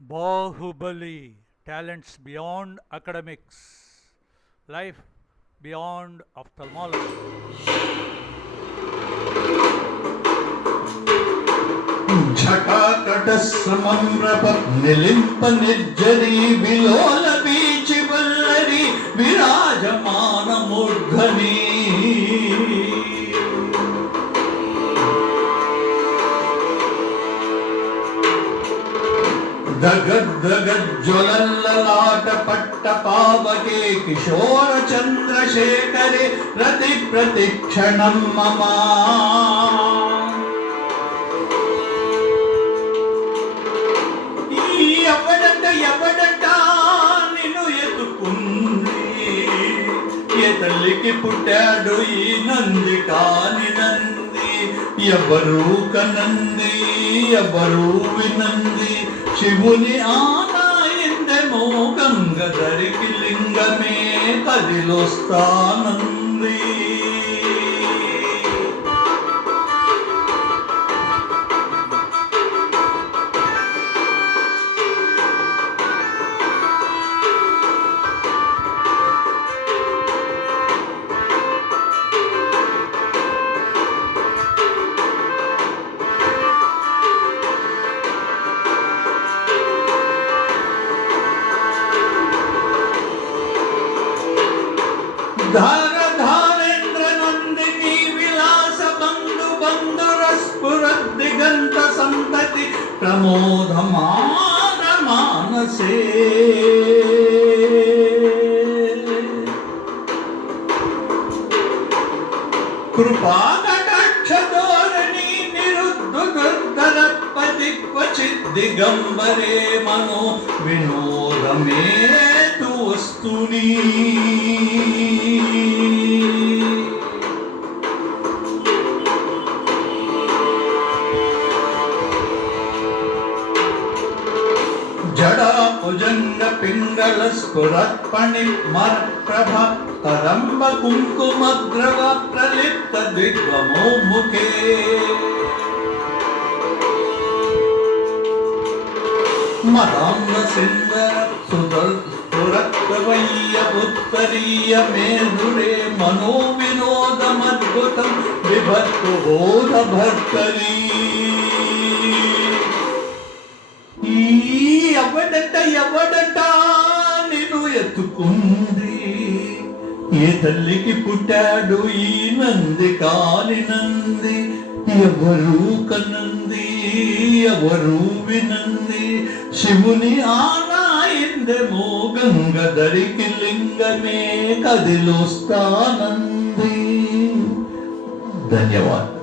Bahubali, talents beyond academics, life beyond ophthalmology. ఝటాకటస్రమమ్రప నిలింప నిర్జరీ విలోల బీచి వల్లరి విరాజమాన మూర్ధని దగజ్వలల్లలాట పట్ట పావకే కిశోర చంద్రశేఖరే ప్రతిక్షణం మమా ఎవడట నిన్ను ఎత్తుకుంది ఏ తల్లికి పుట్టాడు ఈ నంది కాని నంది ఎవరు కనంది ఎవరు వినంది శివుని ఆనాయిందెమో గంగధరికి లింగమే కదిలొస్తానంది ధారేంద్ర నందిని విలాస బంధురస్ఫురద్దిగంత సంతతి ప్రమోదమాన మానసే కృపాకటాక్షధోరణి నిరుద్ధు దుర్ధరపతి క్వచిత్ దిగంబరే మనో వినోదమే వస్తుని జడా భుజంగ పింగళ స్ఫురత్పణి మరప్రభ తరంబ కుంకుమద్రవ ప్రలిప్త దిగ్వమో ముఖే మరాంగ సిందర సురత్వయ్య ఉత్తరీయ మేధురే మనో వినోదమద్భుతం విభక్తు బోధ భర్తరీ ఎవడట నిన్ను ఎత్తుకుంది ఏ తల్లికి పుట్టాడు ఈ నంది కాని నంది ఎవరు కనంది ఎవరు వినంది శివుని ఆనాయిందెమో గంగధరికి లింగమే కదిలొస్తానంది. ధన్యవాదాలు.